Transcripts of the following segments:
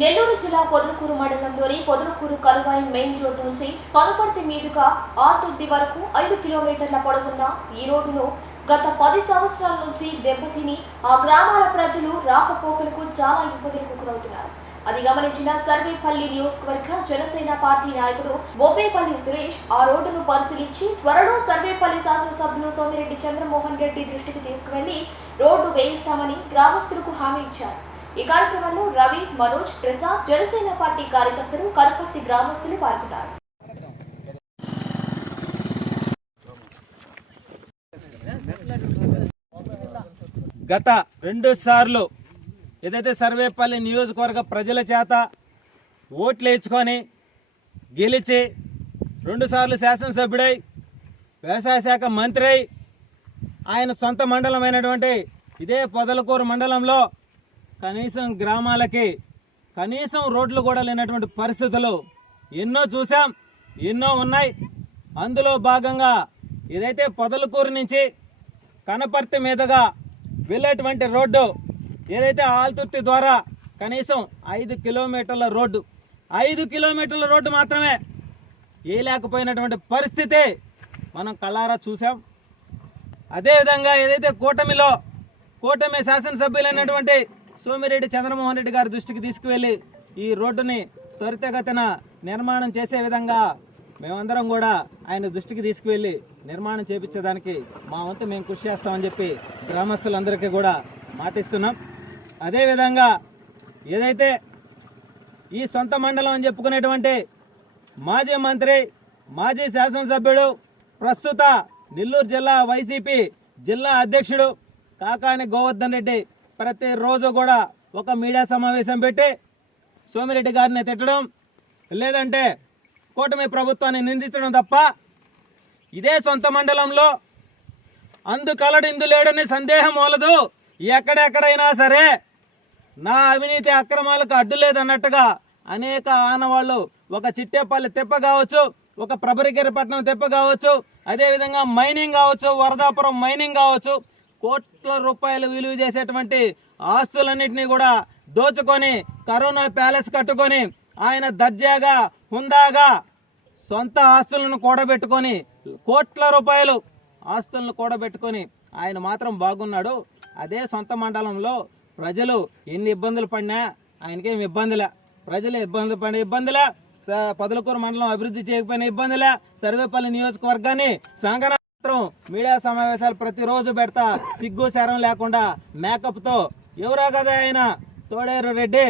నెల్లూరు జిల్లా పొదలకూరు మండలంలోని Podalakuru Kaluvai main road నుంచి కనుపర్తి మీదుగా ఆర్తుర్తి వరకు 5 కిలోమీటర్ల పొడవున్న ఈ రోడ్డును గత 10 సంవత్సరాల నుంచి దెబ్బతిని ఆ గ్రామాల ప్రజలు రాకపోకలకు చాలా ఇబ్బందులకు గురవుతున్నారు. అది గమనించిన సర్వేపల్లి నియోజకవర్గ జనసేన పార్టీ నాయకుడు బొబ్బేపల్లి సురేష్ ఆ రోడ్డును పరిశీలించి త్వరలో సర్వేపల్లి శాసనసభ్యులు సోమిరెడ్డి చంద్రమోహన్ రెడ్డి దృష్టికి తీసుకువెళ్లి రోడ్డు వేయిస్తామని గ్రామస్తులకు హామీ ఇచ్చారు. ఈ కార్యక్రమంలో రవి, మనోజ్, ప్రసాద్, జనసేన పార్టీ కార్యకర్తలు, కనుపర్తి గ్రామస్తులు పాల్గొన్నారు. గత 2 సార్లు ఏదైతే సర్వేపల్లి నియోజకవర్గ ప్రజల చేత ఓట్లు వేయించుకొని గెలిచి 2 సార్లు శాసనసభ్యుడై వ్యవసాయ శాఖ మంత్రి అయి ఆయన సొంత మండలమైనటువంటి ఇదే పొదలకూరు మండలంలో కనీసం గ్రామాలకి కనీసం రోడ్లు కూడా లేనటువంటి పరిస్థితులు ఎన్నో చూసాం, ఎన్నో ఉన్నాయి. అందులో భాగంగా ఏదైతే పొదలకూరు నుంచి కనపర్తి మీదుగా వెళ్ళేటువంటి రోడ్డు ఏదైతే ఆల్తుర్తి ద్వారా కనీసం 5 కిలోమీటర్ల రోడ్డు 5 కిలోమీటర్ల రోడ్డు మాత్రమే వేయలేకపోయినటువంటి పరిస్థితి మనం కళ్ళారా చూసాం. అదేవిధంగా ఏదైతే కూటమి శాసనసభ్యులైనటువంటి సోమిరెడ్డి చంద్రమోహన్ రెడ్డి గారి దృష్టికి తీసుకువెళ్ళి ఈ రోడ్డుని త్వరితగతిన నిర్మాణం చేసే విధంగా మేమందరం కూడా ఆయన దృష్టికి తీసుకువెళ్ళి నిర్మాణం చేపించేదానికి మా వంతు మేము కృషి చేస్తామని చెప్పి గ్రామస్తులందరికీ కూడా మాటిస్తున్నాం. అదేవిధంగా ఏదైతే ఈ సొంత మండలం అని చెప్పుకునేటువంటి మాజీ మంత్రి, మాజీ శాసనసభ్యుడు, ప్రస్తుత నెల్లూరు జిల్లా వైసీపీ జిల్లా అధ్యక్షుడు కాకాని గోవర్ధన్ రెడ్డి ప్రతిరోజు కూడా ఒక మీడియా సమావేశం పెట్టి సోమిరెడ్డి గారిని తిట్టడం లేదంటే కూటమి ప్రభుత్వాన్ని నిందించడం తప్ప ఇదే సొంత మండలంలో అందుకలడు ఇందులేడని సందేహం వలదు, ఎక్కడెక్కడైనా సరే నా అవినీతి అక్రమాలకు అడ్డు లేదన్నట్టుగా అనేక ఆనవాళ్లు ఒక చిట్టేపల్లి తెప్ప కావచ్చు, ఒక ప్రభరిగిరిపట్నం తెప్ప కావచ్చు, అదేవిధంగా మైనింగ్ కావచ్చు, వరదాపురం మైనింగ్ కావచ్చు, కోట్ల రూపాయలు విలువ చేసేటువంటి ఆస్తులన్నింటినీ కూడా దోచుకొని కరోనా ప్యాలెస్ కట్టుకొని ఆయన దర్జాగా హుందాగా సొంత ఆస్తులను కూడబెట్టుకొని కోట్ల రూపాయలు ఆస్తులను కూడబెట్టుకొని ఆయన మాత్రం బాగున్నాడు. అదే సొంత మండలంలో ప్రజలు ఎన్ని ఇబ్బందులు పడినా ఆయనకేం ఇబ్బందిలే, ప్రజలు ఇబ్బందులే, పొదలకూరు మండలం అభివృద్ధి చేయకపోయిన ఇబ్బందిలే, సర్వేపల్లి నియోజకవర్గాన్ని సంగన మీడియా సమావేశాలు ప్రతిరోజు పెడతా సిగ్గు శరం లేకుండా మేకప్ తో ఎవరో కదా ఆయన తోడేరు రెడ్డి,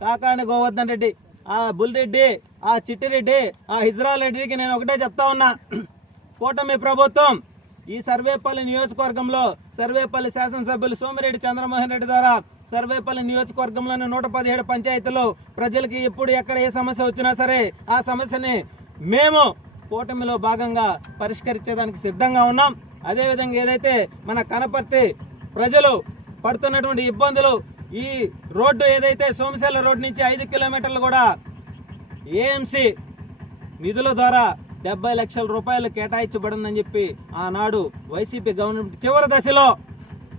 కాకాని గోవర్ధన్ రెడ్డి, ఆ బుల్రెడ్డి, ఆ చిట్టిరెడ్డి, ఆ హిజ్రాల్ రెడ్డికి నేను ఒకటే చెప్తా ఉన్నా, కూటమి ప్రభుత్వం ఈ సర్వేపల్లి నియోజకవర్గంలో సర్వేపల్లి శాసనసభ్యులు సోమిరెడ్డి చంద్రమోహన్ రెడ్డి ద్వారా సర్వేపల్లి నియోజకవర్గంలోని 117 పంచాయతీలు ప్రజలకి ఎప్పుడు ఎక్కడ ఏ సమస్య వచ్చినా సరే ఆ సమస్యని మేము కూటమిలో భాగంగా పరిష్కరించేదానికి సిద్ధంగా ఉన్నాం. అదేవిధంగా ఏదైతే మన కనపర్తి ప్రజలు పడుతున్నటువంటి ఇబ్బందులు, ఈ రోడ్డు ఏదైతే సోమశేల రోడ్డు నుంచి 5 కిలోమీటర్లు కూడా ఏఎంసీ నిధుల ద్వారా 70 లక్షల రూపాయలు కేటాయించబడిందని చెప్పి ఆనాడు వైసీపీ గవర్నమెంట్ చివరి దశలో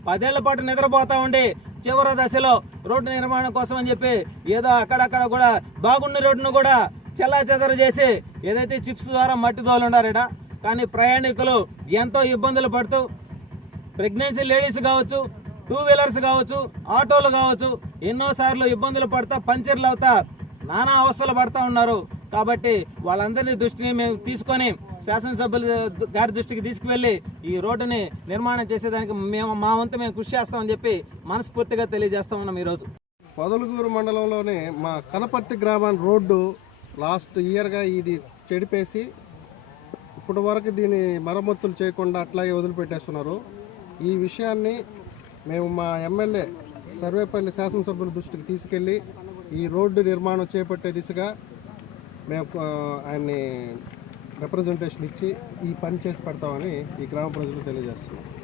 10 ఏళ్ల పాటు నిద్రపోతా ఉండి చివరి దశలో రోడ్డు నిర్మాణం కోసం అని చెప్పి ఏదో అక్కడక్కడ కూడా బాగున్న రోడ్డును కూడా చెల్లాచెదరు చేసి ఏదైతే చిప్స్ ద్వారా మట్టి తోలుండారట. కానీ ప్రయాణికులు ఎంతో ఇబ్బందులు పడుతూ ప్రెగ్నెన్సీ లేడీస్ కావచ్చు, 2 వీలర్స్ కావచ్చు, ఆటోలు కావచ్చు, ఎన్నోసార్లు ఇబ్బందులు పడతా పంచర్లు అవుతా నానా అవస్థలు పడతా ఉన్నారు. కాబట్టి వాళ్ళందరినీ దృష్టిని మేము తీసుకొని శాసనసభ్యుల గారి దృష్టికి తీసుకువెళ్ళి ఈ రోడ్డుని నిర్మాణం చేసేదానికి మా వంతు మేము కృషి చేస్తామని చెప్పి మనస్ఫూర్తిగా తెలియజేస్తా ఉన్నాం. ఈరోజు పొదలకూరు మండలంలోనే మా కనపర్తి గ్రామాన్ని రోడ్డు లాస్ట్ ఇయర్గా ఇది చెడిపేసి ఇప్పటి వరకు దీన్ని మరమ్మతులు చేయకుండా అట్లాగే వదిలిపెట్టేస్తున్నారు. ఈ విషయాన్ని మేము మా ఎమ్మెల్యే సర్వేపల్లి శాసనసభ్యుల దృష్టికి తీసుకెళ్ళి ఈ రోడ్డు నిర్మాణం చేపట్టే దిశగా మేము ఆయన్ని రిప్రజెంటేషన్ ఇచ్చి ఈ పని చేసి పెడతామని ఈ గ్రామ ప్రజలు తెలియజేస్తున్నాం.